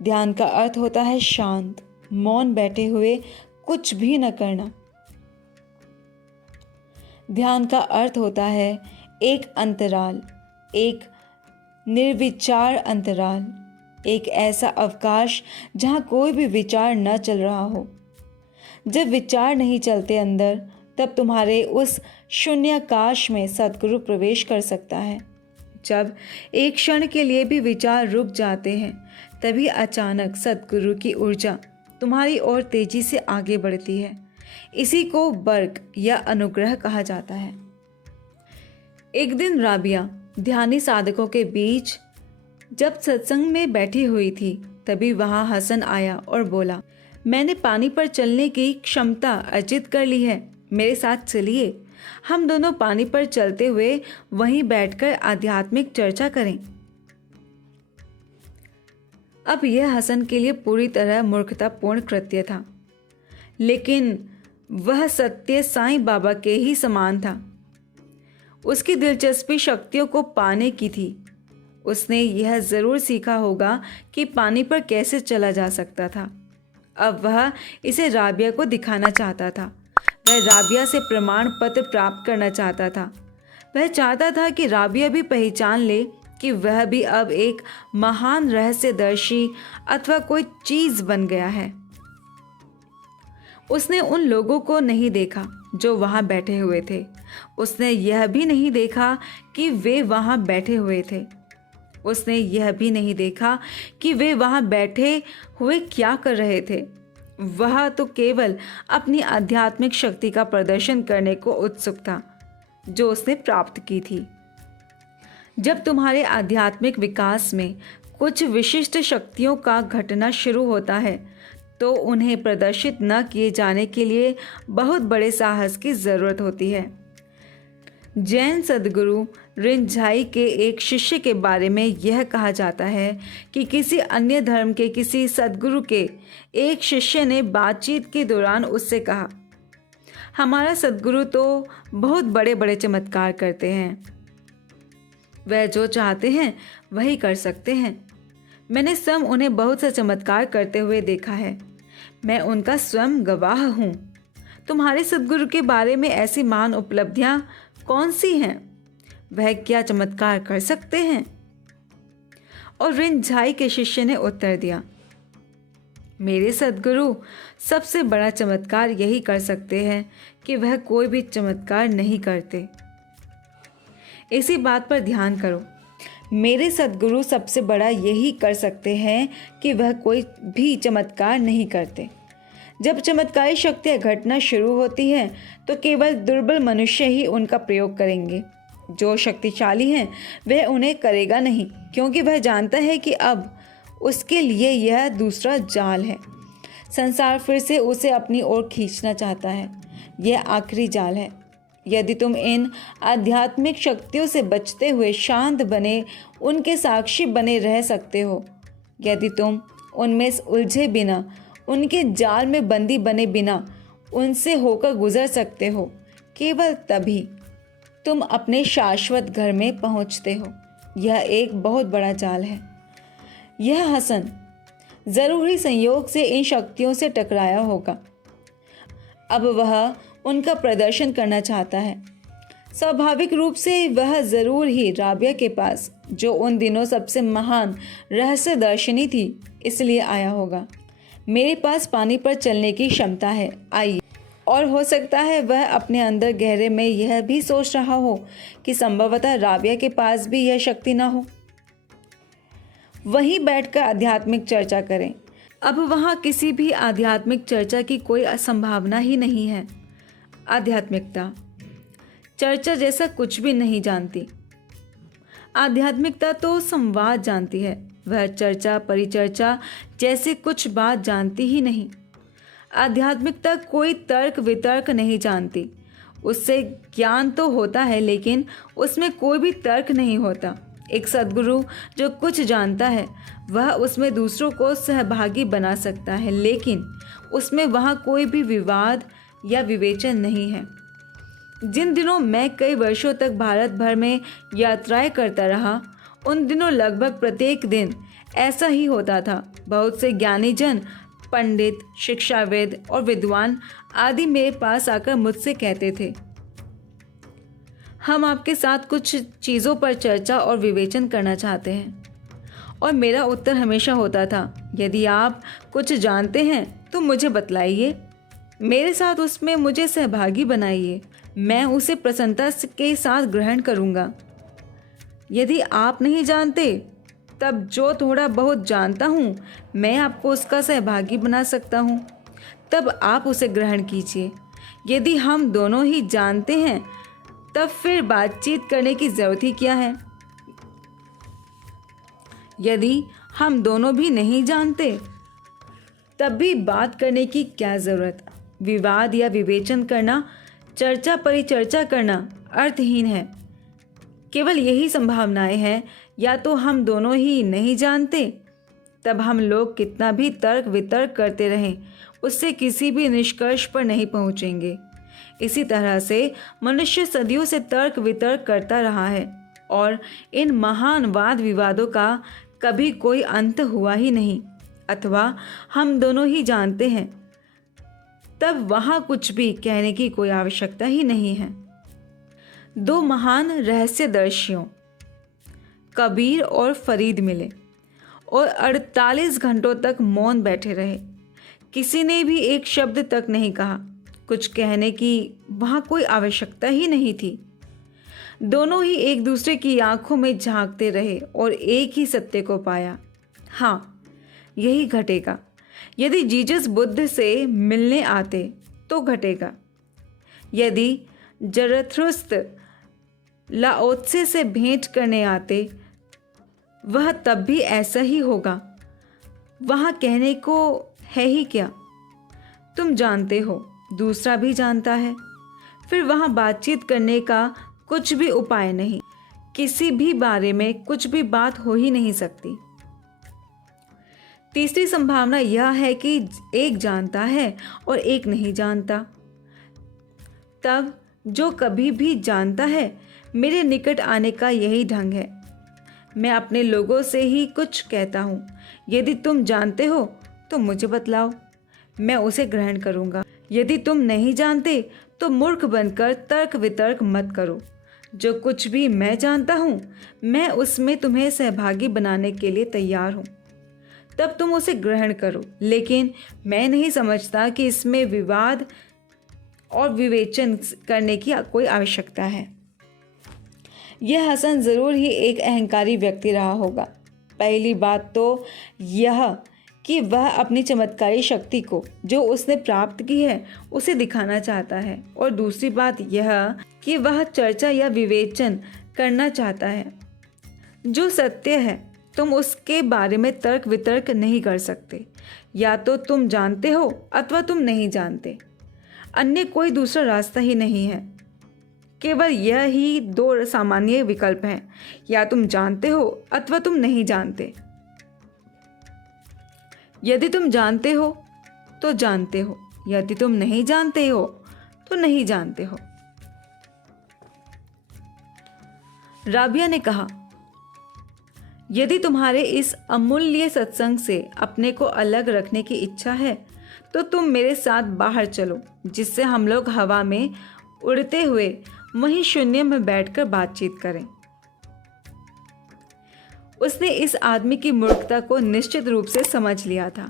ध्यान का अर्थ होता है शांत, मौन बैठे हुए कुछ भी न करना। ध्यान का अर्थ होता है एक अंतराल, एक निर्विचार अंतराल, एक ऐसा अवकाश जहाँ कोई भी विचार न चल रहा हो। जब विचार नहीं चलते अंदर, तब तुम्हारे उस शून्याकाश में सद्गुरु प्रवेश कर सकता है। जब एक क्षण के लिए भी विचार रुक जाते हैं, तभी अचानक सद्गुरु की ऊर्जा तुम्हारी ओर तेजी से आगे बढ़ती है। इसी को बर्क या अनुग्रह कहा जाता है। एक दिन राबिया ध्यानी साधकों के बीच जब सत्संग में बैठी हुई थी, तभी वहां हसन आया और बोला, मैंने पानी पर चलने की क्षमता अर्जित कर ली है, मेरे साथ चलिए, हम दोनों पानी पर चलते हुए वहीं बैठकर आध्यात्मिक चर्चा करें। अब यह हसन के लिए पूरी तरह मूर्खतापूर्ण कृत्य था, लेकिन वह सत्य साईं बाबा के ही समान था। उसकी दिलचस्पी शक्तियों को पाने की थी। उसने यह जरूर सीखा होगा कि पानी पर कैसे चला जा सकता था। अब वह इसे राबिया को दिखाना चाहता था। वह राबिया से प्रमाण पत्र प्राप्त करना चाहता था। वह चाहता था कि राबिया भी पहचान ले कि वह भी अब एक महान रहस्यदर्शी अथवा कोई चीज बन गया है। उसने उन लोगों को नहीं देखा जो वहां बैठे हुए थे। उसने यह भी नहीं देखा कि वे वहां बैठे हुए थे। उसने यह भी नहीं देखा कि वे वहां बैठे हुए क्या कर रहे थे। वह तो केवल अपनी आध्यात्मिक शक्ति का प्रदर्शन करने को उत्सुक था जो उसने प्राप्त की थी। जब तुम्हारे आध्यात्मिक विकास में कुछ विशिष्ट शक्तियों का घटना शुरू होता है, तो उन्हें प्रदर्शित न किए जाने के लिए बहुत बड़े साहस की जरूरत होती है। जैन सद्गुरु रिंझाई के एक शिष्य के बारे में यह कहा जाता है कि किसी अन्य धर्म के किसी सद्गुरु के एक शिष्य ने बातचीत के दौरान उससे कहा, हमारा सद्गुरु तो बहुत बड़े बड़े चमत्कार करते हैं, वह जो चाहते हैं वही कर सकते हैं। मैंने स्वयं उन्हें बहुत सा चमत्कार करते हुए देखा है। मैं उनका स्वयं गवाह हूँ। तुम्हारे सद्गुरु के बारे में ऐसी महान उपलब्धियां कौन सी हैं? वह क्या चमत्कार कर सकते हैं? और रिंझाई के शिष्य ने उत्तर दिया, मेरे सद्गुरु सबसे बड़ा चमत्कार यही कर सकते हैं कि वह कोई भी चमत्कार नहीं करते। इसी बात पर ध्यान करो। मेरे सद्गुरु सबसे बड़ा यही कर सकते हैं कि वह कोई भी चमत्कार नहीं करते। जब चमत्कारी शक्तियाँ घटना शुरू होती हैं, तो केवल दुर्बल मनुष्य ही उनका प्रयोग करेंगे। जो शक्तिशाली हैं वह उन्हें करेगा नहीं, क्योंकि वह जानता है कि अब उसके लिए यह दूसरा जाल है। संसार फिर से उसे अपनी ओर खींचना चाहता है। यह आखिरी जाल है। यदि तुम इन आध्यात्मिक शक्तियों से बचते हुए शांत बने उनके साक्षी बने रह सकते हो, यदि तुम उनमें उलझे बिना, उनके जाल में बंदी बने बिना उनसे होकर गुजर सकते हो, केवल तभी तुम अपने शाश्वत घर में पहुंचते हो। यह एक बहुत बड़ा जाल है। यह हसन जरूरी संयोग से इन शक्तियों से टकराया होगा। अब वह उनका प्रदर्शन करना चाहता है। स्वाभाविक रूप से वह जरूर ही राबिया के पास, जो उन दिनों सबसे महान रहस्यदर्शिनी थी, इसलिए आया होगा। मेरे पास पानी पर चलने की क्षमता है, आइए। और हो सकता है वह अपने अंदर गहरे में यह भी सोच रहा हो कि संभवतः राबिया के पास भी यह शक्ति ना हो। वहीं बैठकर आध्यात्मिक चर्चा करें। अब वहाँ किसी भी आध्यात्मिक चर्चा की कोई असंभावना ही नहीं है। आध्यात्मिकता चर्चा जैसा कुछ भी नहीं जानती। आध्यात्मिकता तो संवाद जानती है। वह चर्चा परिचर्चा जैसी कुछ बात जानती ही नहीं। आध्यात्मिकता कोई तर्क वितर्क नहीं जानती। उससे ज्ञान तो होता है, लेकिन उसमें कोई भी तर्क नहीं होता। एक सद्गुरु जो कुछ जानता है, वह उसमें दूसरों को सहभागी बना सकता है, लेकिन उसमें वहाँ कोई भी विवाद या विवेचन नहीं है। जिन दिनों मैं कई वर्षों तक भारत भर में यात्राएं करता रहा, उन दिनों लगभग प्रत्येक दिन ऐसा ही होता था। बहुत से ज्ञानी जन, पंडित, शिक्षाविद और विद्वान आदि मेरे पास आकर मुझसे कहते थे, हम आपके साथ कुछ चीज़ों पर चर्चा और विवेचन करना चाहते हैं। और मेरा उत्तर हमेशा होता था, यदि आप कुछ जानते हैं तो मुझे बतलाइए, मेरे साथ उसमें मुझे सहभागी बनाइए, मैं उसे प्रसन्नता के साथ ग्रहण करूँगा। यदि आप नहीं जानते, तब जो थोड़ा बहुत जानता हूँ मैं आपको उसका सहभागी बना सकता हूँ, तब आप उसे ग्रहण कीजिए। यदि हम दोनों ही जानते हैं, तब फिर बातचीत करने की ज़रूरत ही क्या है? यदि हम दोनों भी नहीं जानते, तब भी बात करने की क्या ज़रूरत? विवाद या विवेचन करना, चर्चा परिचर्चा करना अर्थहीन है। केवल यही संभावनाएं हैं, या तो हम दोनों ही नहीं जानते, तब हम लोग कितना भी तर्क वितर्क करते रहें, उससे किसी भी निष्कर्ष पर नहीं पहुंचेंगे। इसी तरह से मनुष्य सदियों से तर्क वितर्क करता रहा है और इन महान वाद विवादों का कभी कोई अंत हुआ ही नहीं। अथवा हम दोनों ही जानते हैं, तब वहाँ कुछ भी कहने की कोई आवश्यकता ही नहीं है। दो महान रहस्यदर्शियों कबीर और फरीद मिले और 48 घंटों तक मौन बैठे रहे। किसी ने भी एक शब्द तक नहीं कहा। कुछ कहने की वहाँ कोई आवश्यकता ही नहीं थी। दोनों ही एक दूसरे की आंखों में झांकते रहे और एक ही सत्य को पाया, हाँ, यही घटेगा। यदि जीसस बुद्ध से मिलने आते तो घटेगा। यदि जरथुस्त्र लाओत्से से भेंट करने आते, वह तब भी ऐसा ही होगा। वहाँ कहने को है ही क्या? तुम जानते हो, दूसरा भी जानता है, फिर वहाँ बातचीत करने का कुछ भी उपाय नहीं। किसी भी बारे में कुछ भी बात हो ही नहीं सकती। तीसरी संभावना यह है कि एक जानता है और एक नहीं जानता। तब जो कभी भी जानता है, मेरे निकट आने का यही ढंग है। मैं अपने लोगों से ही कुछ कहता हूँ, यदि तुम जानते हो तो मुझे बतलाओ, मैं उसे ग्रहण करूँगा। यदि तुम नहीं जानते तो मूर्ख बनकर तर्क वितर्क मत करो। जो कुछ भी मैं जानता हूँ, मैं उसमें तुम्हें सहभागी बनाने के लिए तैयार हूँ, तब तुम उसे ग्रहण करो। लेकिन मैं नहीं समझता कि इसमें विवाद और विवेचन करने की कोई आवश्यकता है। यह हसन ज़रूर ही एक अहंकारी व्यक्ति रहा होगा। पहली बात तो यह कि वह अपनी चमत्कारी शक्ति को जो उसने प्राप्त की है उसे दिखाना चाहता है, और दूसरी बात यह कि वह चर्चा या विवेचन करना चाहता है। जो सत्य है, तुम उसके बारे में तर्क वितर्क नहीं कर सकते। या तो तुम जानते हो अथवा तुम नहीं जानते, अन्य कोई दूसरा रास्ता ही नहीं है। केवल यह ही दो सामान्य विकल्प हैं, या तुम जानते हो अथवा तुम नहीं जानते। यदि तुम जानते हो तो जानते हो, यदि तुम नहीं जानते हो तो नहीं जानते हो। राबिया ने कहा, यदि तुम्हारे इस अमूल्य सत्संग से अपने को अलग रखने की इच्छा है तो तुम मेरे साथ बाहर चलो, जिससे हम लोग हवा में उड़ते हुए वहीं शून्य में बैठकर बातचीत करें। उसने इस आदमी की मूर्खता को निश्चित रूप से समझ लिया था।